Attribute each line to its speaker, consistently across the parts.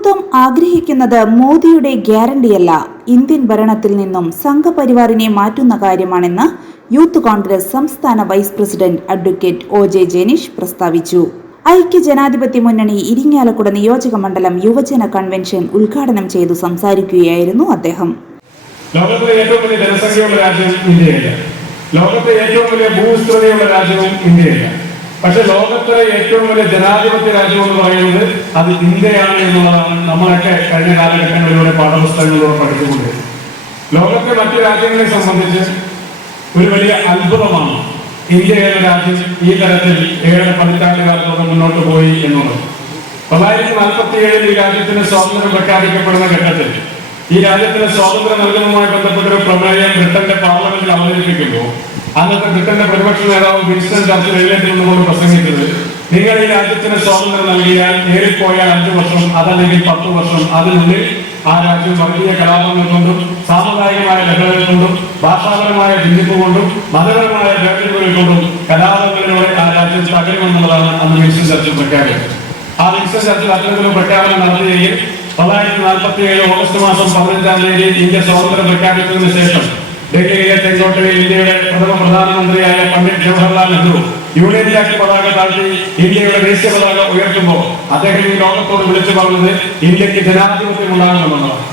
Speaker 1: ഹിന്ദുത്വം ആഗ്രഹിക്കുന്നത് മോദിയുടെ ഗ്യാരണ്ടിയല്ല. ഇന്ത്യൻ ഭരണത്തിൽ നിന്നും സംഘപരിവാറിനെ മാറ്റുന്ന കാര്യമാണെന്ന് യൂത്ത് കോൺഗ്രസ് സംസ്ഥാന vice president advocate O J Janeesh പ്രസ്താവിച്ചു. ഐക്യ ജനാധിപത്യ മുന്നണി ഇരിങ്ങാലക്കുട നിയോജക മണ്ഡലം യുവജന കൺവെൻഷൻ ഉദ്ഘാടനം ചെയ്തു സംസാരിക്കുകയായിരുന്നു അദ്ദേഹം.
Speaker 2: ലോകത്തിലെ ഏറ്റവും വലിയ ജനസംഖ്യയുള്ള ഇന്ത്യയല്ല. ലോകത്തെ ഏറ്റവും വലിയ രാജ്യവും ഇന്ത്യയല്ല. പക്ഷെ ലോകത്തിലെ ഏറ്റവും വലിയ ജനാധിപത്യ രാജ്യം എന്ന് പറയുന്നത് അത് ഇന്ത്യയാണ് എന്നുള്ളതാണ്. നമ്മളൊക്കെ കഴിഞ്ഞ കാലഘട്ടങ്ങളിലൂടെ പാഠപുസ്തകങ്ങളിലൂടെ പഠിച്ചുകൊണ്ട് ലോകത്തെ മറ്റു രാജ്യങ്ങളെ സംബന്ധിച്ച് ഒരു വലിയ അത്ഭുതമാണ് ഇന്ത്യ എന്ന രാജ്യം ഈ തരത്തിൽ ഏഴര പതിറ്റാണ്ട് കാലത്തോടെ മുന്നോട്ട് പോയി എന്നുള്ളത്. തൊള്ളായിരത്തി നാൽപ്പത്തി ഏഴിൽ ഈ രാജ്യത്തിന് സ്വാതന്ത്ര്യം പ്രഖ്യാപിക്കപ്പെടുന്ന ഘട്ടത്തിൽ ഈ രാജ്യത്തിന് സ്വാതന്ത്ര്യം നൽകുന്നതുമായി ബന്ധപ്പെട്ട ഒരു പ്രമേയം ബ്രിട്ടന്റെ പാർലമെന്റിൽ അവതരിപ്പിക്കുമ്പോൾ അന്നത്തെ ബ്രിട്ടന്റെ പ്രതിപക്ഷ നേതാവ് വിൻസ്റ്റൺ ചർച്ചിൽ എഴുന്നേറ്റ് നിന്നുകൊണ്ട് പ്രസംഗിച്ചത് നിങ്ങൾ ഈ രാജ്യത്തിന് സ്വാതന്ത്ര്യം നൽകിയാൽ ഏറിപ്പോയാൽ അഞ്ചു വർഷം അതല്ലെങ്കിൽ പത്ത് വർഷം അതിനുള്ളിൽ ആ രാജ്യം വർഗീയ കലാപങ്ങൾ കൊണ്ടും സാമുദായികമായ ലഹളകൾ കൊണ്ടും ഭാഷാപരമായ ഭിന്നിപ്പ് കൊണ്ടും മതപരമായ വേർതിരിവുകൾ കൊണ്ടും കലാപങ്ങളിലൂടെ ആ രാജ്യം തകരുമെന്നുള്ളതാണ് അന്ന് വിൻസ്റ്റൺ ചർച്ചിൽ പ്രഖ്യാപിച്ചത്. ആ വിൻസ്റ്റൺ ചർച്ചിൽ അത്തരത്തിലും പ്രഖ്യാപനം നടത്തുകയും തൊള്ളായിരത്തി നാൽപ്പത്തി ഏഴ് ഓഗസ്റ്റ് മാസം പതിനഞ്ചാം തീയതി ഇന്ത്യ സ്വാതന്ത്ര്യം പ്രഖ്യാപിച്ചതിന് ശേഷം ഡൽഹിയിലെ ചെങ്കോട്ടയിൽ ഇന്ത്യയുടെ പ്രഥമ പ്രധാനമന്ത്രിയായ പണ്ഡിറ്റ് ജവഹർലാൽ നെഹ്റു യൂണിയൻ ജാക്ക് പതാക താഴ്ത്തി ഇന്ത്യയുടെ ദേശീയ പതാക ഉയർത്തുമ്പോൾ അദ്ദേഹം ഈ ലോകത്തോട് വിളിച്ചു പറഞ്ഞത് ഇന്ത്യയ്ക്ക് ജനാധിപത്യം ഉണ്ടാകണമെന്നുള്ളതാണ്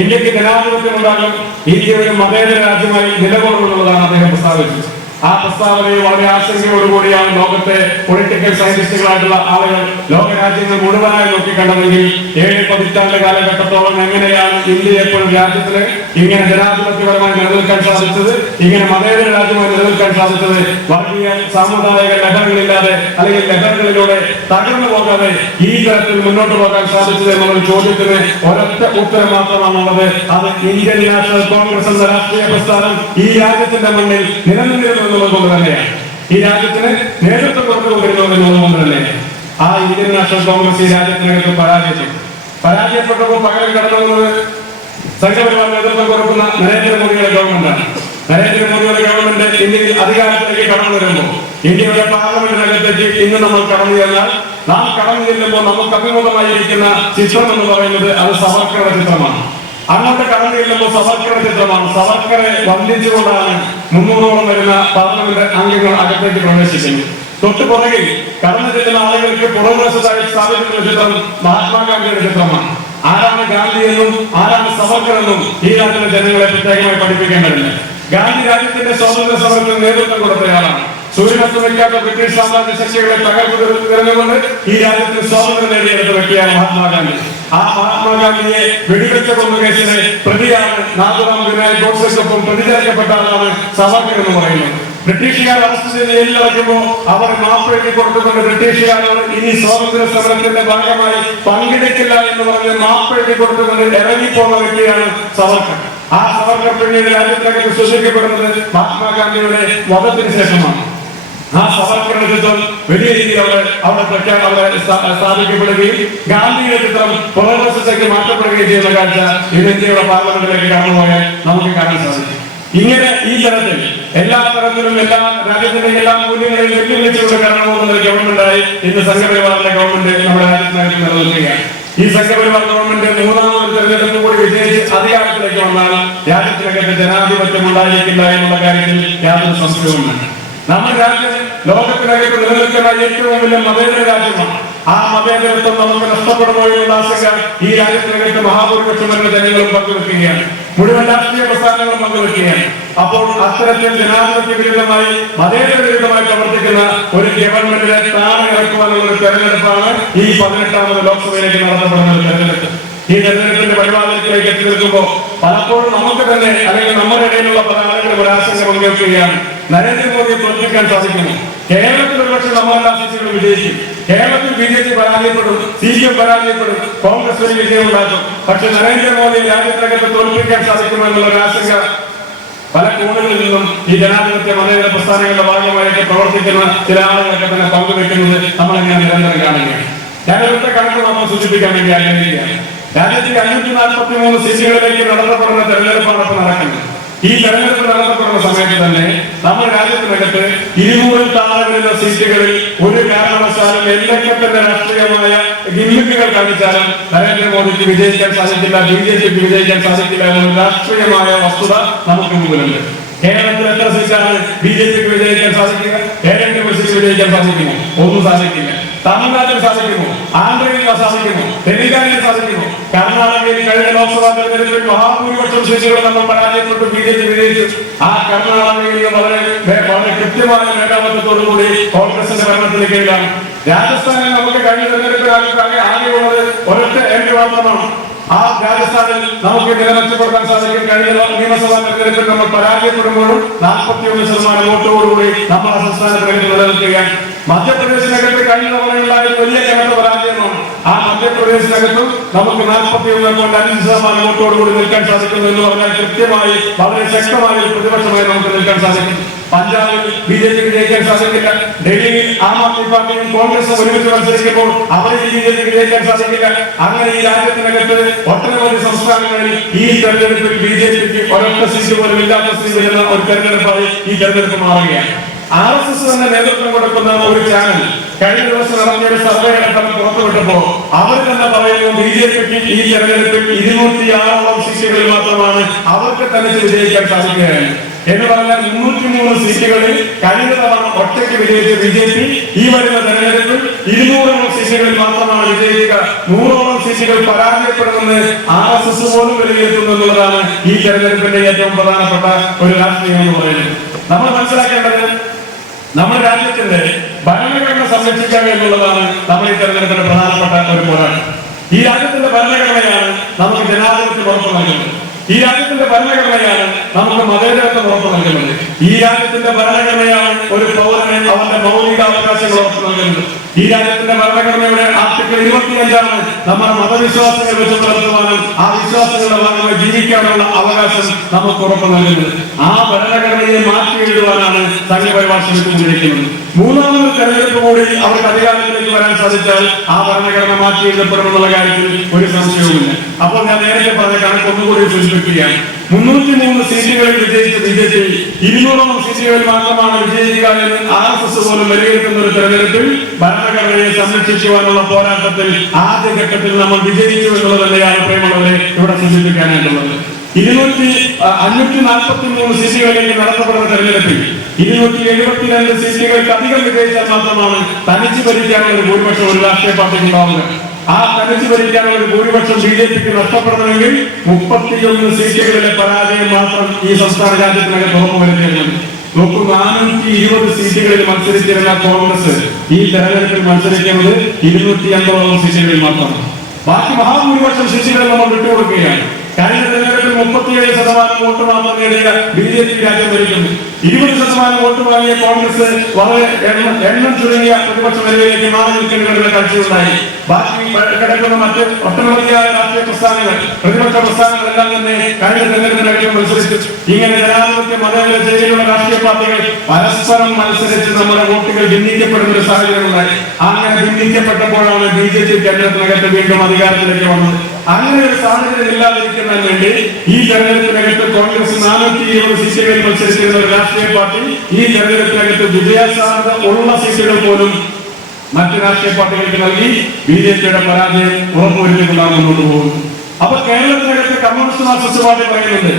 Speaker 2: ഇന്ത്യയ്ക്ക് ജനാധിപത്യം ഉണ്ടാകും ഇന്ത്യ ഒരു മതേതര രാജ്യമായി നിലകൊള്ളുമെന്നുള്ളതാണ് അദ്ദേഹം പ്രസ്താവിച്ചത്. ആ പ്രസ്താവനയെ വളരെ ആശങ്കയോടുകൂടിയാണ് ലോകത്തെ പൊളിറ്റിക്കൽ സയന്റിസ്റ്റുകളായിട്ടുള്ള ആളുകൾ ലോക രാജ്യങ്ങൾ മുഴുവനായി നോക്കിക്കണ്ടതെങ്കിൽ ഏഴ് പതിറ്റാണ്ട് കാലഘട്ടത്തോളം എങ്ങനെയാണ് ഇന്ത്യ എപ്പോഴും രാജ്യത്തിന് ഇങ്ങനെ ജനാധിപത്യപരമായി നിലനിൽക്കാൻ സാധിച്ചത് ഇങ്ങനെ മതേതര രാജ്യമായി നിലനിൽക്കാൻ സാധിച്ചത് വർഗീയ സാമുദായിക ലഹരങ്ങളില്ലാതെ അല്ലെങ്കിൽ ലഹരങ്ങളിലൂടെ തകർന്നു പോകാതെ ഈ തരത്തിൽ മുന്നോട്ട് പോകാൻ സാധിച്ചത് എന്നുള്ള ചോദ്യത്തിന് ഒരൊറ്റ ഉത്തരം മാത്രമാണുള്ളത്. അത് ഇന്ത്യൻ നാഷണൽ കോൺഗ്രസ് എന്ന രാഷ്ട്രീയ പ്രസ്ഥാനം ഈ രാജ്യത്തിന്റെ മണ്ണിൽ നിലനിന്നിരുന്നു എന്നുള്ളത് കൊണ്ട് തന്നെയാണ് ഈ രാജ്യത്തിന് നേതൃത്വം കൊടുത്തുകൊണ്ടിരുന്നു എന്നുള്ളത് കൊണ്ട് തന്നെയാണ് ആ ഇന്ത്യൻ നാഷണൽ കോൺഗ്രസ് ഈ രാജ്യത്തിനകത്ത് പരാജയപ്പെട്ടു. പരാജയപ്പെട്ടപ്പോൾ പകരം കടന്നു വന്നത് സംഘപരിവാർ നേതൃത്വം കൊടുക്കുന്ന നരേന്ദ്രമോദിയുടെ ഗവൺമെന്റാണ് നരേന്ദ്രമോദിയുടെ ഗവൺമെന്റ് ഇന്ത്യയിൽ അധികാരത്തിലേക്ക് കടന്നു വരുമ്പോൾ ഇന്ത്യയുടെ പാർലമെന്റിനകത്തേക്ക് ഇന്ന് നമ്മൾ കടന്നു ചെന്നാൽ നാം കടന്നു ചെല്ലുമ്പോൾ നമുക്ക് അഭിമുഖമായിരിക്കുന്ന ചിത്രം എന്ന് പറയുന്നത് അത് സവർക്കറുടെ ചിത്രമാണ്. അങ്ങോട്ട് കടന്നു ചെല്ലുമ്പോൾ സവർക്കറുടെ ചിത്രമാണ്. സവർക്കറെ വന്ദിച്ചുകൊണ്ടാണ് മുന്നൂറോളം വരുന്ന പാർലമെന്റ് അംഗങ്ങൾ അകത്തേക്ക് പ്രവേശിക്കുന്നത്. തൊട്ട് പുറകിൽ കടന്നു ചെല്ലുന്ന ആളുകൾക്ക് പുറകുവശത്തായി സ്ഥാപിക്കുന്ന ചിത്രം മഹാത്മാഗാന്ധിയുടെ ചിത്രമാണ്. ആരാണ് ഗാന്ധി എന്നും ആരാണ് സവർക്കർ എന്നും ഈ രാജ്യത്തെ ജനങ്ങളെ പ്രത്യേകമായി പഠിപ്പിക്കേണ്ടതില്ല ഗാന്ധി രാജ്യത്തിന്റെ സ്വാതന്ത്ര്യ സമരത്തിന് നേതൃത്വം കൊടുത്തയാളാണ് സൂര്യനസ്തമിക്കാത്ത ബ്രിട്ടീഷ് സാമ്രാജ്യ ശക്തികളെ തകർത്ത് തിരഞ്ഞുകൊണ്ട് ഈ രാജ്യത്തിന് സ്വാതന്ത്ര്യം നേടിയെടുത്ത വ്യക്തിയാണ് മഹാത്മാഗാന്ധി? ആ മഹാത്മാഗാന്ധിയെ വെടിവെച്ച കേസിലെ പ്രതിയാണ് നാഥുറാം വിനായക് ഗോഡ്സെക്കൊപ്പം പ്രതി ചേർക്കപ്പെട്ട ആളാണ് സവർക്കർ എന്ന് പറയുന്നത്. ബ്രിട്ടീഷുകാർ അറസ്റ്റ് ചെയ്ത് ജയിലിൽ അടയ്ക്കുമ്പോൾ അവർ മാപ്പ് എഴുതി കൊടുത്തുകൊണ്ട് ബ്രിട്ടീഷുകാരോട് ഇനി സ്വാതന്ത്ര്യ സമരത്തിന്റെ ഭാഗമായി പങ്കെടുക്കില്ല എന്ന് പറഞ്ഞ് മാപ്പ് എഴുതി കൊടുത്തുകൊണ്ട് ഇറങ്ങിപ്പോന്ന വ്യക്തിയാണ് സവർക്കർ ആ സവർക്കർ പിന്നീട് രാജ്യത്തേക്ക് സൂക്ഷിക്കപ്പെടുന്നത് മഹാത്മാഗാന്ധിയുടെ വധത്തിന് ശേഷമാണ്. ആ സവർക്കറുടെ വലിയ രീതിയിൽ അവിടെ അവിടെ പ്രഖ്യാ അവിടെ സ്ഥാ- സ്ഥാപിക്കപ്പെടുകയും ഗാന്ധിയുടെ ചിത്രം പുറകുവശത്തേക്ക് മാറ്റപ്പെടുകയും ചെയ്യുന്ന കാഴ്ച ഇന്ന് ഇന്ത്യയുടെ പാർലമെന്റിലേക്ക് കടന്നുപോയാൽ നമുക്ക് കാണാൻ സാധിക്കും. ഇങ്ങനെ ഈ തരത്തിൽ എല്ലാ തരത്തിലും എല്ലാ രാജ്യത്തിന്റെ എല്ലാ മൂല്യങ്ങളെയും വെല്ലുവിളിച്ചുകൊണ്ട് കടന്നുപോകുന്ന ഗവൺമെന്റായി ഇന്ന് സംഘപരിവാറിന്റെ ഗവൺമെന്റ് നമ്മുടെ രാജ്യത്തിനകത്ത് നിലനിൽക്കുകയാണ്. ഈ സംഘപരിവാർ ഗവൺമെന്റ് മൂന്നാമത് തെരഞ്ഞെടുപ്പ് കൂടി വിജയിച്ച് അധികാരത്തിലേക്ക് വന്നാണ് രാജ്യത്തിനകത്ത് ജനാധിപത്യം ഉണ്ടായിരിക്കില്ല എന്നുള്ള കാര്യത്തിൽ യാതൊരു സംശയവുമില്ല. നമ്മുടെ രാജ്യം ലോകത്തിനകത്ത് നിലനിൽക്കുന്ന ഏറ്റവും വലിയ മതേതര രാജ്യമാണ്. ആ മതേതരത്വം നമുക്ക് നഷ്ടപ്പെടുമ്പോഴുള്ള ആശങ്ക ഈ രാജ്യത്തിനകത്ത് മഹാഭൂരിപക്ഷം വരുന്ന ജനങ്ങളും പങ്കുവെക്കുകയാണ്. മുഴുവൻ രാഷ്ട്രീയ പ്രസ്ഥാനങ്ങളും പങ്കുവെക്കുകയാണ്. അപ്പോൾ അത്തരത്തിൽ ജനാധിപത്യ വിരുദ്ധമായി മതേതര വിരുദ്ധമായി പ്രവർത്തിക്കുന്ന ഒരു ഗവൺമെന്റിനെ താഴെ ഇറക്കുവാനുള്ള ഒരു തെരഞ്ഞെടുപ്പാണ് ഈ പതിനെട്ടാമത് ലോക്സഭയിലേക്ക് നടത്തപ്പെടുന്ന ഒരു തെരഞ്ഞെടുപ്പ്. ഈ തെരഞ്ഞെടുപ്പിന്റെ പരിപാലനത്തിലേക്ക് എത്തി നിൽക്കുമ്പോൾ പലപ്പോഴും നമുക്ക് തന്നെ അല്ലെങ്കിൽ നമ്മുടെ ഇടയിലുള്ള പല ആളുകളും ഒരു ആശങ്ക പങ്കുവെക്കുകയാണ്. നരേന്ദ്രമോദിയെ തോൽപ്പിക്കാൻ സാധിക്കുന്നു. കേരളത്തിൽ ഒരുപക്ഷെ നമ്മളെല്ലാ സീറ്റുകൾ വിജയിക്കും. കേരളത്തിൽ ബി ജെ പി പരാജയപ്പെടും സി പി എം പരാജയപ്പെടും കോൺഗ്രസ് ഒരു വിജയം ഉണ്ടാക്കും പക്ഷെ നരേന്ദ്രമോദി രാജ്യത്തിനകത്ത് തോൽപ്പിക്കാൻ സാധിക്കുമെന്നുള്ള ഒരു ആശങ്ക പല കോണുകളിൽ നിന്നും ഈ ജനാധിപത്യ മതേതര പ്രസ്ഥാനങ്ങളുടെ ഭാഗമായിട്ട് പ്രവർത്തിക്കുന്ന ചില ആളുകളൊക്കെ തന്നെ പങ്കുവെക്കുന്നത് നമ്മളെങ്ങനെ നിരന്തരം കാണുകയാണ്. ഞാൻ ഇവിടുത്തെ കണക്ക് നമ്മൾ സൂചിപ്പിക്കാൻ വേണ്ടി ആഗ്രഹിക്കുകയാണ്. രാജ്യത്തിന്റെ അഞ്ഞൂറ്റി നാൽപ്പത്തി മൂന്ന് സീറ്റുകളിലേക്ക് നടത്തപ്പെടുന്ന തെരഞ്ഞെടുപ്പ് നടക്കുന്നത് ഈ തെരഞ്ഞെടുപ്പ് നടത്തപ്പെടുന്ന സമയത്ത് തന്നെ നമ്മുടെ രാജ്യത്തിനകത്ത് ഇരുന്നൂറിൽ താഴെ വരുന്ന സീറ്റുകളിൽ ഒരു കാരണവശാലും എന്തൊക്കെ രാഷ്ട്രീയമായ ഗിമ്മിക്കുകൾ കാണിച്ചാലും നരേന്ദ്രമോദിക്ക് വിജയിക്കാൻ സാധിക്കില്ല ബി ജെ പിക്ക് വിജയിക്കാൻ സാധിക്കില്ല എന്ന രാഷ്ട്രീയമായ വസ്തുത നമുക്ക് മുമ്പിലുണ്ട്. കേരളത്തിൽ എത്ര സീറ്റാണ് ബി ജെ പിക്ക് വിജയിക്കാൻ സാധിക്കുക? ഏതെങ്കിലും സീറ്റ് വിജയിക്കാൻ സാധിക്കുമോ? ഒന്നും സാധിക്കില്ല. തമിഴ്നാട്ടിൽ സാധിക്കുന്നു ആന്ധ്രയിൽ സാധിക്കുന്നു തെലങ്കാനയിൽ സാധിക്കുന്നു കർണാടകയിൽ കഴിഞ്ഞ ലോക്സഭാ തെരഞ്ഞെടുപ്പിൽ മഹാഭൂരിപക്ഷം സീറ്റുകൾ നമ്മൾ പരാജയപ്പെട്ടു ബി ജെ പി വിജയിച്ചു. ആ കർണാടകയിൽ വളരെ വളരെ കൃത്യമായ മേധാവിത്വത്തോടുകൂടി കോൺഗ്രസിന്റെ ഭരണത്തിലേക്ക് കീഴിലാണ്. രാജസ്ഥാനിൽ നമുക്ക് കഴിഞ്ഞ തെരഞ്ഞെടുപ്പിൽ ആകെ ആകെയുള്ളത് ഒരൊറ്റ എം പി മാത്രമാണ്. ആ രാജസ്ഥാനിൽ നമുക്ക് നിലനിർത്തപ്പെടുത്താൻ സാധിക്കും. കഴിഞ്ഞ നിയമസഭാ തെരഞ്ഞെടുപ്പിൽ നമ്മൾ പരാജയപ്പെടുമ്പോഴും നാൽപ്പത്തിയൊന്ന് ശതമാനം വോട്ടോടുകൂടി നമ്മുടെ സംസ്ഥാന തെരഞ്ഞെടുപ്പ് നിലനിൽക്കുകയാണ്. മധ്യപ്രദേശിനകത്ത് കഴിഞ്ഞ തവണയുണ്ടായ വലിയ കനത്ത പരാജയമാണ്. ആ മധ്യപ്രദേശിനകത്തും നമുക്ക് നാൽപ്പത്തി ഒന്ന് പോയിന്റ് അഞ്ച് ശതമാനം വോട്ടോടുകൂടി നിൽക്കാൻ സാധിക്കുന്നു എന്ന് പറഞ്ഞാൽ കൃത്യമായി വളരെ ശക്തമായ ഒരു പ്രതിപക്ഷമായി നമുക്ക് നിൽക്കാൻ സാധിക്കും. പഞ്ചാബിൽ ബി ജെ പിക്ക് ജയിക്കാൻ സാധിക്കില്ല. ഡൽഹിയിൽ ആം ആദ്മി പാർട്ടിയും കോൺഗ്രസും ഒരുമിച്ച് മത്സരിക്കുമ്പോൾ അവിടെ ബി ജെ പിക്ക് ജയിക്കാൻ സാധിക്കില്ല. അങ്ങനെ ഈ രാജ്യത്തിനകത്ത് ഒട്ടനവധി സംസ്ഥാനങ്ങളിൽ ഈ തെരഞ്ഞെടുപ്പിൽ ബി ജെ പിക്ക് ഒരൊറ്റ സീറ്റ് പോലും ഇല്ലാത്ത സ്ഥിതി വരുന്ന ഒരു തെരഞ്ഞെടുപ്പായി ഈ തെരഞ്ഞെടുപ്പ് മാറുകയാണ്. ആർ എസ് എസ് തന്നെ നേതൃത്വം കൊടുക്കുന്ന ഒരു ചാനൽ കഴിഞ്ഞ ദിവസം നടത്തിയ ഒരു സർവേ ഘട്ടം പുറത്തുവിട്ടപ്പോ അവർ തന്നെ പറയുന്നു ബി ജെ പിക്ക് ഈ തെരഞ്ഞെടുപ്പിൽ ഇരുന്നൂറ്റിയാറോളം സീറ്റുകളിൽ മാത്രമാണ് അവർക്ക് തന്നെ വിജയിക്കാൻ സാധിക്കുകയാണ് എന്ന് പറഞ്ഞാൽ മുന്നൂറ്റി മൂന്ന് സീറ്റുകളിൽ കഴിഞ്ഞ തവണ ഒറ്റയ്ക്ക് വിജയിച്ച ബി ജെ പി ഈ വരുന്ന തെരഞ്ഞെടുപ്പിൽ ഇരുന്നൂറോളം സീറ്റുകളിൽ മാത്രമാണ് വിജയിക്കുക. നൂറോളം സീറ്റുകൾ പരാജയപ്പെടുമെന്ന് ആർ എസ് എസ് പോലും വിലയിരുത്തുന്നു എന്നുള്ളതാണ് ഈ തെരഞ്ഞെടുപ്പിന്റെ ഏറ്റവും പ്രധാനപ്പെട്ട ഒരു രാഷ്ട്രീയം എന്ന് പറയുന്നത്. നമ്മൾ മനസ്സിലാക്കേണ്ടത് നമ്മുടെ രാജ്യത്തിന്റെ ഭരണഘടന സംരക്ഷിക്കുക എന്നുള്ളതാണ് നമ്മൾ ഈ തെരഞ്ഞെടുപ്പിന്റെ പ്രധാനപ്പെട്ട ഒരു പോരാട്ടം. ഈ രാജ്യത്തിന്റെ ഭരണഘടനയാണ് നമുക്ക് ജനാധിപത്യം ഉറപ്പു നൽകുന്നത്. ഈ രാജ്യത്തിന്റെ ഭരണഘടനയാണ് നമുക്ക് മതേതരത്വം ഉറപ്പു നൽകുന്നത്. ഈ രാജ്യത്തിന്റെ ഭരണഘടനയാണ് ഒരു പൗരന് അവന്റെ മൗലിക അവകാശങ്ങൾ ഉറപ്പു നൽകുന്നത്. ഈ രാജ്യത്തിന്റെ ഭരണഘടനയുടെ ആർട്ടിക്കിൾ ഇരുപത്തിയഞ്ചാണ് നമ്മുടെ മതവിശ്വാസങ്ങൾ വെച്ച് പുലർത്തുവാനും ആ വിശ്വാസങ്ങളുടെ ഭാഗമായി ജീവിക്കാനുള്ള അവകാശം നമുക്ക് ഉറപ്പു നൽകുന്നത്. ആ ഭരണഘടനയെ മാറ്റി എഴുതുവാനാണ് തങ്ങൾ പരിഭാഷ മൂന്നാമത് തെരഞ്ഞെടുപ്പ് കൂടി അവർക്ക് അധികാരത്തിലേക്ക് വരാൻ സാധിച്ചാൽ ആ ഭരണഘടന മാറ്റി എഴുതപ്പെടുമെന്നുള്ള കാര്യത്തിൽ ഒരു സംശയവുമില്ല. അപ്പോൾ ഞാൻ നേരത്തെ പറഞ്ഞ കണക്ക് ഒന്നുകൂടി സൂചിപ്പിക്കുകയാണ്. മുന്നൂറ്റി മൂന്ന് സീറ്റുകളിൽ വിജയിച്ച ബി ജെ പി ഇരുന്നൂറോളം സീറ്റുകളിൽ മാത്രമാണ് വിജയിക്കുക എന്ന് ആർ എസ് എസ് പോലും വിലയിരുത്തുന്ന ഒരു തെരഞ്ഞെടുപ്പിൽ ഭരണഘടനയെ സംരക്ഷിക്കുവാനുള്ള പോരാട്ടത്തിൽ ആദ്യഘട്ടത്തിൽ നമ്മൾ വിജയിച്ചു എന്നുള്ളത് തന്നെയാണ് പ്രേമുള്ളവരെ ഇവിടെ സൂചിപ്പിക്കാനായിട്ടുള്ളത്. ഇരുന്നൂറ്റി അഞ്ഞൂറ്റി നാൽപ്പത്തി മൂന്ന് സീറ്റുകളിലേക്ക് നടത്തപ്പെടുന്ന തെരഞ്ഞെടുപ്പിൽ. ഇരുന്നൂറ്റി എഴുപത്തിരണ്ട് സികൾക്ക് അധികം വിജയിച്ചാൽ മാത്രമാണ് തനിച്ച് ഭരിക്കാനുള്ള ഒരു ഭൂരിപക്ഷം ഒരു രാഷ്ട്രീയ പാർട്ടിക്ക് ഉണ്ടാവുന്നത്. ആ തനിച്ച് ഭരിക്കാനുള്ള ഒരു ഭൂരിപക്ഷം ബി ജെ പിക്ക് നഷ്ടപ്പെടണമെങ്കിൽ മുപ്പത്തിയൊന്ന് സീറ്റുകളിലെ പരാജയം മാത്രം ഈ സംസ്ഥാന രാജ്യത്തിനകത്ത് ഉറപ്പുവരുത്തിയിട്ടുണ്ട് നോക്കൂ നാനൂറ്റി ഇരുപത് സീറ്റുകളിൽ മത്സരിച്ചിരുന്ന കോൺഗ്രസ് ഈ തെരഞ്ഞെടുപ്പിൽ മത്സരിക്കുന്നത് ഇരുന്നൂറ്റി അമ്പതോളം സീറ്റുകളിൽ മാത്രമാണ് ബാക്കി മഹാഭൂരിപക്ഷം സീറ്റുകൾ നമ്മൾ വിട്ടുകൊടുക്കുകയാണ്. കഴിഞ്ഞ മുപ്പത്തിയേഴ് ശതമാനം വോട്ട് മാത്രം നേടിയ ബി ജെ പി രാജ്യം ഭരിക്കുന്നു. ഇരുപത് ശതമാനം വോട്ട് വാങ്ങിയ കോൺഗ്രസ് വളരെ എണ്ണം ചുരുങ്ങിയ പ്രതിപക്ഷ നിലയിലേക്ക് മാറി നിൽക്കുന്നവരുടെ കാഴ്ചയുണ്ടായി ബാക്കി കിടക്കുന്ന മറ്റ് ഒട്ടനവധിയായ രാഷ്ട്രീയ പ്രസ്ഥാനങ്ങൾ പ്രതിപക്ഷ പ്രസ്ഥാനങ്ങളെല്ലാം തന്നെ കഴിഞ്ഞ തെരഞ്ഞെടുപ്പിനകം മത്സരിച്ചു. ഇങ്ങനെ ജനാധിപത്യ മതങ്ങളെ ശൈലിയിലുള്ള രാഷ്ട്രീയ പാർട്ടികൾ പരസ്പരം മത്സരിച്ച് നമ്മുടെ വോട്ടുകൾ ഭിന്നിക്കപ്പെടുന്ന ഒരു സാഹചര്യം ഉണ്ടായി അങ്ങനെ ഭിന്നിക്കപ്പെട്ടപ്പോഴാണ് ബി ജെ പി കേന്ദ്രത്തിനകത്ത് വീണ്ടും അധികാരത്തിലേക്ക് വന്നത്. അങ്ങനെ ഒരു സാഹചര്യം ഇല്ലാതിരിക്കുന്നതിന് വേണ്ടി ഈ തെരഞ്ഞെടുപ്പിനകത്ത് കോൺഗ്രസ് നാനൂറ്റി ഇരുപത് സീറ്റുകളിൽ മത്സരിച്ചിരുന്ന ഒരു രാഷ്ട്രീയ പാർട്ടി ഈ തെരഞ്ഞെടുപ്പിനകത്ത് വിജയസാധ്യത ഉള്ള സീറ്റുകൾ പോലും മറ്റു രാഷ്ട്രീയ പാർട്ടികൾക്ക് നൽകി ബി ജെ പിയുടെ പരാജയം ഉറപ്പുവരുത്തിക്കൊണ്ടാണ് മുന്നോട്ട് പോകുന്നത്. അപ്പൊ കേരളത്തിനകത്ത് കമ്മ്യൂണിസ്റ്റ് മാർക്സിസ്റ്റ് പാർട്ടി പറയുന്നുണ്ട്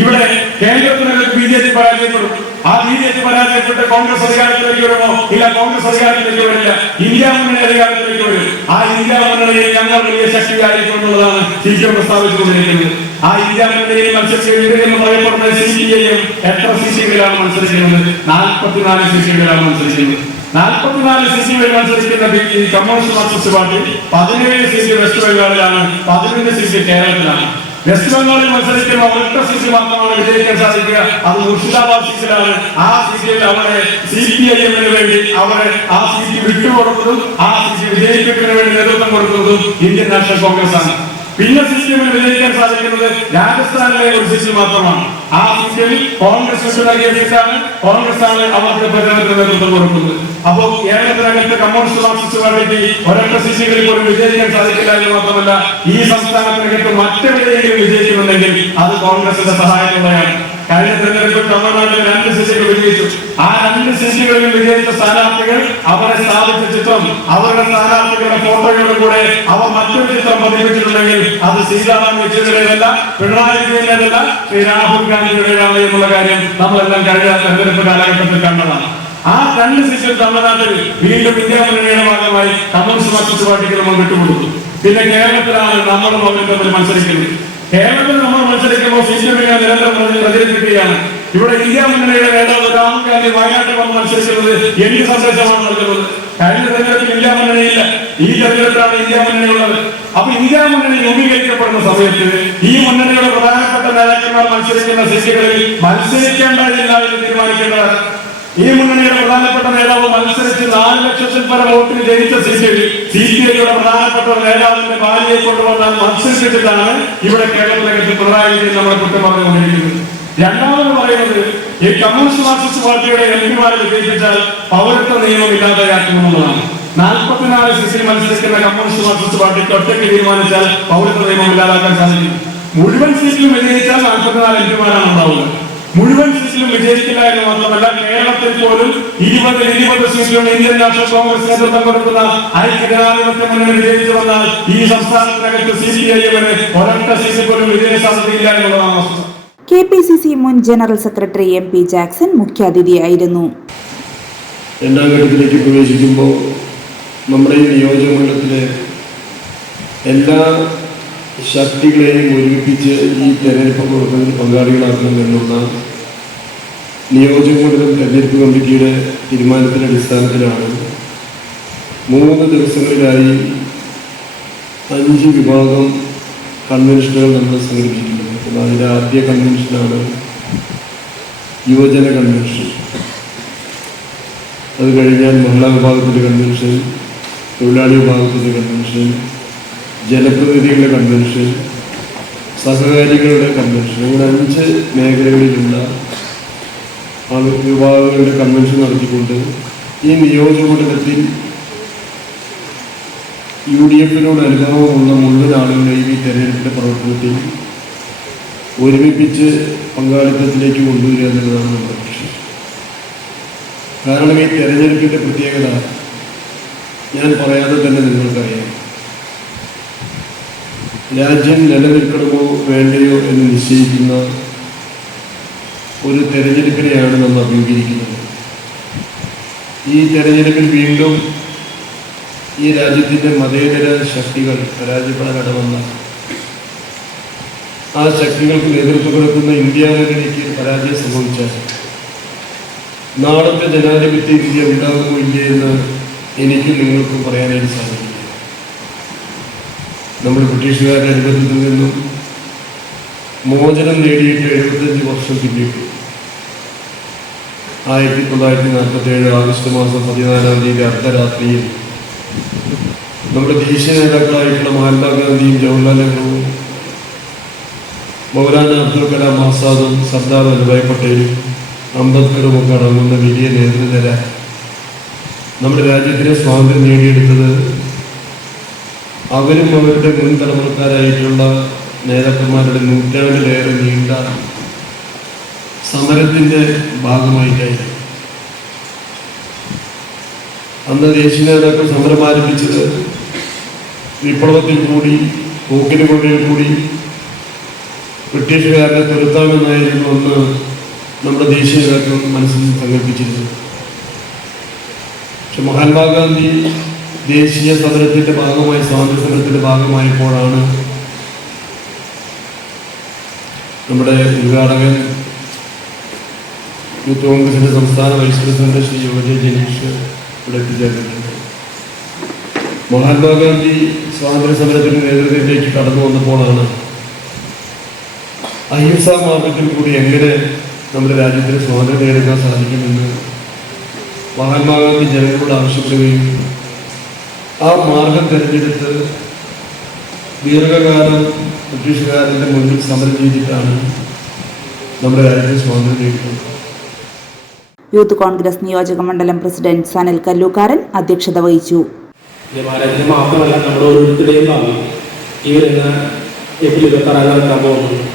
Speaker 2: ഇവിടെ കേരളത്തിനകത്ത് ബി ജെ പി പരാജയപ്പെടും. ആ ബി ജെ പി പരാജയപ്പെട്ട് കോൺഗ്രസ് അധികാരത്തിലേക്ക് വരുമോ? ഇല്ല കോൺഗ്രസ് അധികാരത്തിലേക്ക് വരില്ല. ഇന്ത്യ മുന്നണി അധികാരത്തിലേക്ക് വരും. ആ ഇന്ത്യ മുന്നണിയിൽ ഞങ്ങൾ വലിയ ശക്തിയായിരിക്കും എന്നുള്ളതാണ് സി പി എം പ്രസ്താവിച്ചുകൊണ്ടിരിക്കുന്നത്. ആ ഇന്ത്യ മുന്നണിയിൽ മത്സരിക്കുന്ന പറയപ്പെടുന്ന സി പി ഐ എം എത്ര സീറ്റുകളിലാണ് മത്സരിക്കുന്നത്? നാൽപ്പത്തിനാല് സി സീറ്റുകളിലാണ് മത്സരിക്കുന്നത്. നാൽപ്പത്തിനാല് സീറ്റുകളിൽ മത്സരിക്കുന്ന ഈ കമ്മ്യൂണിസ്റ്റ് മാർക്സിസ്റ്റ് പാർട്ടി പതിനേഴ് സീറ്റ് വെസ്റ്റ് ബംഗാളിലാണ് പതിനൊന്ന് സീറ്റ് കേരളത്തിലാണ്. വെസ്റ്റ് മത്സരിക്കുന്ന ഒരൊറ്റ സീറ്റ് മാത്രമാണ് വിജയിക്കാൻ സാധിക്കുക. അത് മുർഷിദാബാദ് സീറ്റിലാണ്. ആ സീറ്റിൽ അവരെ സി പി ഐ എമ്മിന് വേണ്ടി അവരെ ആ സീറ്റ് വിട്ടുകൊടുത്തതും ആ സീറ്റ് വിജയിപ്പിക്കുന്നതിന് വേണ്ടി നേതൃത്വം കൊടുക്കുന്നതും ഇന്ത്യൻ നാഷണൽ കോൺഗ്രസ് ആണ്. പിന്നെ സിസ്റ്റമിനെ വിലയിരുത്താൻ സാധിക്കുന്നത് രാജസ്ഥാനിലെ ഒരു സിസ്റ്റം മാത്രമാണ്. ആ സിസ്റ്റമിൽ കോൺഗ്രസ് നൽകിയ സീറ്റാണ് കോൺഗ്രസ് ആണ് അവർക്ക് പ്രചരണത്തിന് നേതൃത്വം കൊടുക്കുന്നത്. അപ്പോ കേരളത്തിനകത്ത് കമ്മ്യൂണിസ്റ്റ് പാർട്ടിക്ക് ഒരൊറ്റ സീറ്റുകളിൽ പോലും വിജയിക്കാൻ സാധിക്കില്ല എന്ന് മാത്രമല്ല ഈ സംസ്ഥാനത്തിനകത്ത് മറ്റെവിടെയെങ്കിലും വിജയിക്കുന്നുണ്ടെങ്കിൽ അത് കോൺഗ്രസിന്റെ സഹായത്തോടെയാണ്. കഴിഞ്ഞ തെരഞ്ഞെടുപ്പിൽ തമിഴ്നാട്ടിൽ രണ്ട് സീറ്റുകൾ വിജയിച്ചു. ആ രണ്ട് സീറ്റുകളിൽ വിജയിച്ച സ്ഥാനാർത്ഥികൾ അവരെ ചിത്രം അവരുടെ സ്ഥാനാർത്ഥികളുടെ ഫോട്ടോയുടെ കൂടെ അവർ മറ്റൊരു ചിത്രം പതിപ്പിച്ചിട്ടുണ്ടെങ്കിൽ അത് സീതാറാം യെച്ചൂരിയുടേതല്ല പിണറായി വിജയന്റേതല്ല ശ്രീ രാഹുൽ ഗാന്ധിയുടേതാണ് എന്നുള്ള കാര്യം നമ്മളെല്ലാം കഴിഞ്ഞ തെരഞ്ഞെടുപ്പ് കാലഘട്ടത്തിൽ കണ്ടതാണ്. ആ രണ്ട് ശിശു തമിഴ്നാട്ടിൽ വീണ്ടും ഇന്ത്യ മുന്നണിയുടെ ഭാഗമായി കമ്മ്യൂണിസ്റ്റ് മാർക്സിസ്റ്റ് പാർട്ടിക്ക് നമ്മൾ വിട്ടുകൊടുത്തു. പിന്നെ കേരളത്തിലാണ് നമ്മുടെ തമ്മിൽ മത്സരിക്കുന്നത്. കേരളത്തിൽ നമ്മൾ മത്സരിക്കുമ്പോൾ നിരന്തരം പറഞ്ഞ് പ്രചരിപ്പിക്കുകയാണ്. ഇവിടെ ഇന്ത്യ മുന്നണിയുടെ നേതാവ് രാഹുൽ ഗാന്ധി വയനാട്ടിൽ വന്ന് മത്സരിക്കുന്നത് എന്ത് സന്ദേശമാണ് നൽകുന്നത്. കഴിഞ്ഞ തെരഞ്ഞെടുപ്പിൽ ഇന്ത്യ മുന്നണിയില്ല. ഈ തെരഞ്ഞെടുപ്പിലാണ് ഇന്ത്യ മുന്നണിയുള്ളത്. അപ്പൊ ഇന്ത്യ മുന്നണി രൂപീകരിക്കപ്പെടുന്ന സമയത്ത് ഈ മുന്നണിയുടെ പ്രധാനപ്പെട്ട നേതാക്കന്മാർ മത്സരിക്കുന്ന സീറ്റുകളിൽ മത്സരിക്കേണ്ടതില്ല എന്ന് തീരുമാനിക്കേണ്ടത് ഈ മുന്നണിയുടെ പ്രധാനപ്പെട്ട നേതാവ് മത്സരിച്ച് നാല് ലക്ഷത്തിൽ പരം വോട്ടിന് ജയിച്ച സീറ്റിൽ സി പി ഐയുടെ പ്രധാനപ്പെട്ട നേതാവിന്റെ ഭാര്യയെ കൊണ്ടുവന്നാൽ മത്സരിച്ചിട്ടാണ് ഇവിടെ കേരളത്തിലേക്ക് പിണറായി വിജയൻ നമ്മളെ കുറ്റം പറഞ്ഞുകൊണ്ടിരിക്കുന്നത്. രണ്ടാമത് പറയുന്നത് ഈ കമ്മ്യൂണിസ്റ്റ് മാർക്സിസ്റ്റ് പാർട്ടിയുടെ എംപിമാരെ വിജയിപ്പിച്ചാൽ പൗരത്വ നിയമം ഇല്ലാതെയാക്കുമെന്നുള്ളതാണ് നാൽപ്പത്തിനാല് സീറ്റിൽ മത്സരിക്കുന്ന കമ്മ്യൂണിസ്റ്റ് മാർക്സിസ്റ്റ് പാർട്ടിക്ക് ഒറ്റയ്ക്ക് തീരുമാനിച്ചാൽ പൗരത്വ നിയമം ഇല്ലാതാക്കാൻ സാധിക്കും. മുഴുവൻ സീറ്റിലും വിജയിച്ചാൽ നാൽപ്പത്തിനാല് എം പിമാരാണ് ഉണ്ടാവുക മുഴുവൻ സീറ്റിലും വിജയിക്കില്ല എന്ന് മാത്രമല്ല കേരളത്തിൽ പോലും ഇരുപത് ഇരുപത് സീറ്റിലും ഇന്ത്യൻ നാഷണൽ കോൺഗ്രസ് നേതൃത്വം കൊടുക്കുന്ന ഐക്യജനാധിപത്യ മുന്നണി വിജയിച്ചു വന്നാൽ ഈ സംസ്ഥാനത്തിനകത്ത് സി പി ഐ എമ്മിന് ഒരൊറ്റ സീറ്റിൽ പോലും വിജയ സാധ്യതയില്ല എന്നുള്ളതാണ് വസ്തുത
Speaker 1: കെ പി സി സി മുൻ general secretary M P Jackson മുഖ്യാതിഥിയായിരുന്നു.
Speaker 3: രണ്ടാം ഘട്ടത്തിലേക്ക് പ്രവേശിക്കുമ്പോൾ നമ്മുടെ നിയോജകമണ്ഡലത്തിലെ എല്ലാ ശക്തികളെയും ഒരുമിപ്പിച്ച് ഈ തെരഞ്ഞെടുപ്പ് പ്രവർത്തനത്തിൽ പങ്കാളികളാക്കണമെന്നുള്ള നിയോജകമണ്ഡലം തെരഞ്ഞെടുപ്പ് കമ്മിറ്റിയുടെ തീരുമാനത്തിന്റെ അടിസ്ഥാനത്തിലാണ് മൂന്ന് ദിവസങ്ങളിലായി അഞ്ച് വിഭാഗം കൺവെൻഷനുകൾ നമ്മൾ അപ്പോൾ അതിന്റെ ആദ്യ കൺവെൻഷനാണ് യുവജന കൺവെൻഷൻ. അത് കഴിഞ്ഞാൽ മഹിളാ വിഭാഗത്തിന്റെ കൺവെൻഷൻ തൊഴിലാളി വിഭാഗത്തിന്റെ കൺവെൻഷൻ ജനപ്രതിനിധികളുടെ കൺവെൻഷൻ സഹകാരികളുടെ കൺവെൻഷൻ. അങ്ങനെ അഞ്ച് മേഖലകളിലുള്ള വിഭാഗങ്ങളുടെ കൺവെൻഷൻ നടത്തിക്കൊണ്ട് ഈ നിയോജകമണ്ഡലത്തിൽ യു ഡി എഫിനോട് അനുഭവമുള്ള മുഴുവൻ ആളുകളെയും ഈ തെരഞ്ഞെടുപ്പിന്റെ പ്രവർത്തനത്തിൽ ഒരുമിപ്പിച്ച് പങ്കാളിത്തത്തിലേക്ക് കൊണ്ടുവരിക എന്നുള്ളതാണ് നമ്മുടെ ലക്ഷ്യം. കാരണം ഈ തെരഞ്ഞെടുപ്പിന്റെ പ്രത്യേകത ഞാൻ പറയാതെ തന്നെ നിങ്ങൾക്കറിയാം. രാജ്യം നിലനിൽക്കണമോ വേണ്ടയോ എന്ന് നിശ്ചയിക്കുന്ന ഒരു തെരഞ്ഞെടുപ്പിനെയാണ് നമ്മൾ അഭിമുഖീകരിക്കുന്നത്. ഈ തെരഞ്ഞെടുപ്പിൽ വീണ്ടും ഈ രാജ്യത്തിന്റെ മതേതര ശക്തികൾ പരാജയപ്പെടാനിടവന്ന ആ ശക്തികൾക്ക് നേതൃത്വം കൊടുക്കുന്ന ഇന്ത്യ മുന്നണിക്ക് പരാജയം സംഭവിച്ചാൽ നാളത്തെ ജനാധിപത്യ ഇന്ത്യ ഉണ്ടാകുമോ ഇല്ല എന്ന് എനിക്കും നിങ്ങൾക്കും പറയാനായിട്ട് സാധിക്കില്ല. നമ്മൾ ബ്രിട്ടീഷുകാരുടെ അനുബന്ധത്തിൽ നിന്നും മോചനം നേടിയിട്ട് എഴുപത്തഞ്ച് വർഷം പിന്നിട്ടു. ആയിരത്തി തൊള്ളായിരത്തി നാൽപ്പത്തി ഏഴ് ആഗസ്റ്റ് മാസം പതിനാലാം തീയതി അർദ്ധരാത്രിയിൽ നമ്മുടെ ദേശീയ നേതാക്കളായിട്ടുള്ള മഹാത്മാഗാന്ധിയും ജവഹർലാൽ നെഹ്റുവും മൗലാന അബ്ദുൽ കലാം ആസാദും സർദാർ വല്ലഭായ് പട്ടേലും അംബേദ്കറും ഒക്കെ അടങ്ങുന്ന വലിയ നേതൃനിര. നമ്മുടെ രാജ്യത്തിന് സ്വാതന്ത്ര്യം നേടിയെടുത്തത് അവരും അവരുടെ മുൻ തലമുറക്കാരായിട്ടുള്ള നേതാക്കന്മാരുടെ നൂറ്റാണ്ടിലേറെ നീണ്ട സമരത്തിന്റെ ഭാഗമായിട്ടായി. അന്ന് ദേശീയ നേതാക്കൾ സമരം ആരംഭിച്ചത് വിപ്ലവത്തിൽ കൂടി പോക്കിന് കൂടി ബ്രിട്ടീഷുകാരനെ തുരുത്താമെന്നായിരുന്നു അന്ന് നമ്മുടെ ദേശീയ മനസ്സിൽ സങ്കല്പിച്ചിരുന്നത്. പക്ഷെ മഹാത്മാഗാന്ധി ദേശീയ സമരത്തിന്റെ ഭാഗമായി സ്വാതന്ത്ര്യ സമരത്തിന്റെ ഭാഗമായപ്പോഴാണ് നമ്മുടെ ഉദ്ഘാടകൻ യൂത്ത് കോൺഗ്രസിന്റെ സംസ്ഥാന വൈസ് പ്രസിഡന്റ് ശ്രീ യോജ ജനീഷ് ഇവിടെ എത്തിച്ചേർന്നിട്ടുണ്ട്. മഹാത്മാഗാന്ധി സ്വാതന്ത്ര്യ സമരത്തിന്റെ നേതൃത്വത്തിലേക്ക് കടന്നു വന്നപ്പോഴാണ് അഹിംസാ മാർഗത്തിൽ കൂടി എങ്ങനെ നമ്മുടെ രാജ്യത്തിന് സ്വാതന്ത്ര്യം നേടുക്കാൻ സാധിക്കുമെന്ന് മഹാത്മാഗാന്ധി ജനങ്ങളോട് ആവശ്യപ്പെടുകയും ആ മാർഗം തിരഞ്ഞെടുത്ത് ദീർഘകാലം ബ്രിട്ടീഷുകാരന്റെ മുന്നിൽ സമരം ചെയ്തിട്ടാണ് നമ്മുടെ രാജ്യത്തിന് സ്വാതന്ത്ര്യം നേടിയത്.
Speaker 1: യൂത്ത് കോൺഗ്രസ് നിയോജക മണ്ഡലം പ്രസിഡന്റ് സനൽ കല്ലൂക്കാരൻ അധ്യക്ഷത വഹിച്ചു.
Speaker 4: മാത്രമല്ല നമ്മുടെ ഓരോരുത്തരുടെയും ഭാവി ഈ വരുന്ന ഏപ്രിൽ ഇരുപത്തി ആറാം നടക്കാൻ പോകുന്നു.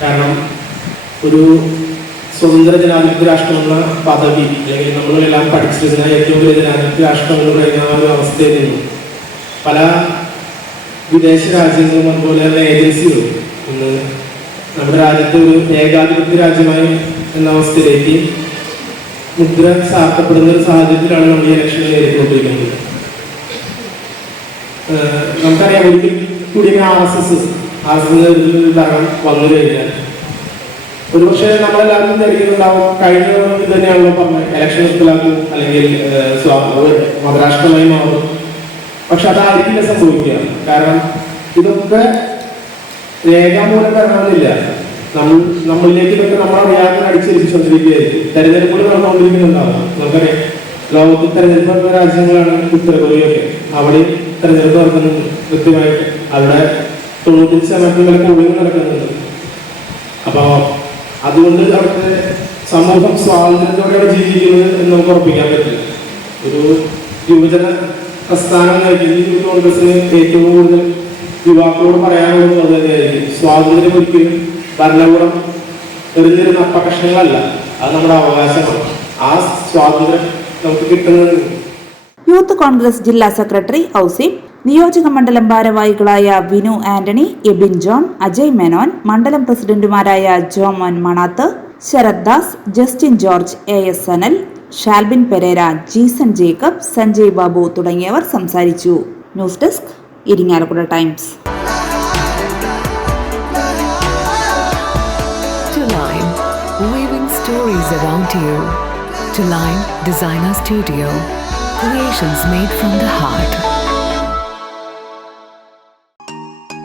Speaker 4: കാരണം ഒരു സ്വതന്ത്ര ജനാധിപത്യ രാഷ്ട്രമെന്ന പദവി അല്ലെങ്കിൽ നമ്മളെല്ലാം പഠിച്ചിരുന്ന ഏറ്റവും വലിയ ജനാധിപത്യ രാഷ്ട്രം എന്ന് പറയുന്ന ആ ഒരു അവസ്ഥയിൽ നിന്നും പല വിദേശ രാജ്യങ്ങളും അതുപോലെ തന്നെ ഏജൻസികളും ഇന്ന് നമ്മുടെ രാജ്യത്തെ ഒരു ഏകാധിപത്യ രാജ്യമായി എന്ന അവസ്ഥയിലേക്ക് മുദ്ര ചാർത്തപ്പെടുന്ന ഒരു സാഹചര്യത്തിലാണ് നമ്മൾ ഈ ഇലക്ഷൻ നേരിട്ടുകൊണ്ടിരിക്കുന്നത്. നമുക്കറിയാം ഒരിക്കൽ കൂടി ആർ എസ് എസ് ഒരു ഭരണം വന്നു കഴിഞ്ഞാൽ. ഒരുപക്ഷെ നമ്മളെല്ലാവരും ധരിക്കുന്നുണ്ടാവും. കഴിഞ്ഞ ഇത് തന്നെയാണല്ലോ പറഞ്ഞത്. ഇലക്ഷൻ നിർത്തലാക്കും അല്ലെങ്കിൽ മതരാഷ്ട്രമായി മാറും പക്ഷെ അതായിരിക്കില്ല സംഭവിക്കുക. കാരണം ഇതൊക്കെ രേഖാമൂലം വരണമെന്നില്ല നമ്മൾ നമ്മളിലേക്ക് ഇതൊക്കെ നമ്മൾ അറിയാതെ അടിച്ചേൽപ്പിച്ചുകൊണ്ടിരിക്കുകയായിരിക്കും തെരഞ്ഞെടുപ്പുകൾ നടന്നുകൊണ്ടിരിക്കുന്നുണ്ടാവും. നമുക്കറിയാം. ലോകത്തിൽ തെരഞ്ഞെടുപ്പ് നടക്കുന്ന രാജ്യങ്ങളാണ് ഉത്തരവ് അവിടെ തെരഞ്ഞെടുപ്പ് നടക്കുന്നത് കൃത്യമായിട്ട്. അവിടെ തൊണ്ണൂറ്റഞ്ച് ശതമാനത്തിൽ വരെ പോളിംഗ് നടക്കുന്നത് അപ്പൊ അതുകൊണ്ട് അവിടുത്തെ സമൂഹം സ്വാതന്ത്ര്യത്തോടെയാണ് ജീവിക്കുന്നത് എന്ന് നമുക്ക് ഉറപ്പിക്കാൻ പറ്റില്ല. ഒരു യുവജന പ്രസ്ഥാനം നയിക്കുന്ന കോൺഗ്രസിന് ഏറ്റവും കൂടുതൽ യുവാക്കളോട് പറയാനുള്ളത് അത് തന്നെയായിരിക്കും. സ്വാതന്ത്ര്യം ഒരിക്കലും ഭരണകൂടം എറിഞ്ഞിരുന്ന അപ്പകഷ്ണങ്ങളല്ല അത് നമ്മുടെ അവകാശമാണ്. ആ സ്വാതന്ത്ര്യം നമുക്ക് കിട്ടുന്നത്
Speaker 1: യൂത്ത് കോൺഗ്രസ് ജില്ലാ സെക്രട്ടറി ഔസിഫ് നിയോജക മണ്ഡലം ഭാരവാഹികളായ വിനു ആന്റണി എബിൻ ജോൺ അജയ് മേനോൻ മണ്ഡലം പ്രസിഡന്റുമാരായ Jomon Manath Sarath Das Justin George A S Sanal Shalbin Pereira Jeeson Jacob Sanjay Babu തുടങ്ങിയവർ സംസാരിച്ചു news desk Irinjalakuda times
Speaker 5: stories around you. To Line Designer Studio, creations made from the heart.